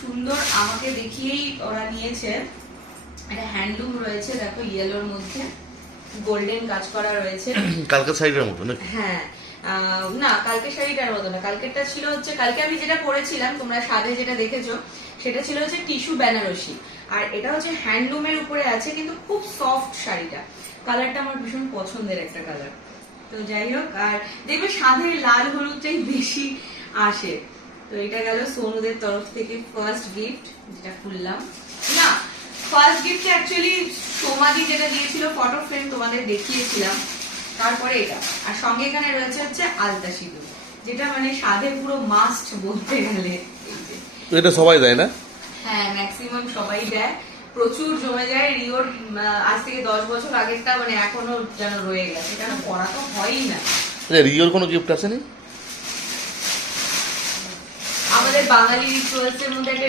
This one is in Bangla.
সুন্দর আমাকে দেখিয়েই ওরা নিয়েছে। এটা হ্যান্ডলুম রয়েছে, দেখো ইয়েলোর মধ্যে গোল্ডেন কাজ করা রয়েছে। কালকে শাড়িটার মতো না? হ্যাঁ, না কালকে শাড়িটার মতো না, কালকেরটা ছিল হচ্ছে, কালকে আমি যেটা পরেছিলাম তোমরা সাথে যেটা দেখেছো সেটা ছিল হচ্ছে টিস্যু বেনারসি, আর এটা হচ্ছে হ্যান্ডলুমের উপরে আছে, কিন্তু খুব সফট শাড়িটা। কালারটা আমার ভীষণ পছন্দের একটা কালার। তো যাই হোক, আর দেখবে সাধের লাল হলুদটাই বেশি আসে। তো এটা গেল সোনুদের তরফ থেকে ফার্স্ট গিফট, যেটা খুললাম। না, ফার্স্ট গিফট অ্যাকচুয়ালি সোমাদি যেটা দিয়েছিল ফটো ফ্রেম, তোমাদের দেখিয়েছিলাম। তারপরে এটা, আর সঙ্গে এখানে রয়েছে হচ্ছে আলতা সিঁদুর, যেটা মানে সাধে পুরো মাস্ট বলতে গেলে। তো এটা সবাই দেয় না? হ্যাঁ, ম্যাক্সিমাম সবাই দেয়, প্রচুর জমে যায়। রিওর আজ থেকে 10 বছর আগেরটা মানে এখনো যেন রয়ে গেছে, এটা পড়া তো হয়ই না। রিওর কোনো গিফট আসেনি? আমাদের বাঙালি রিচুয়ালস এর মধ্যে একটা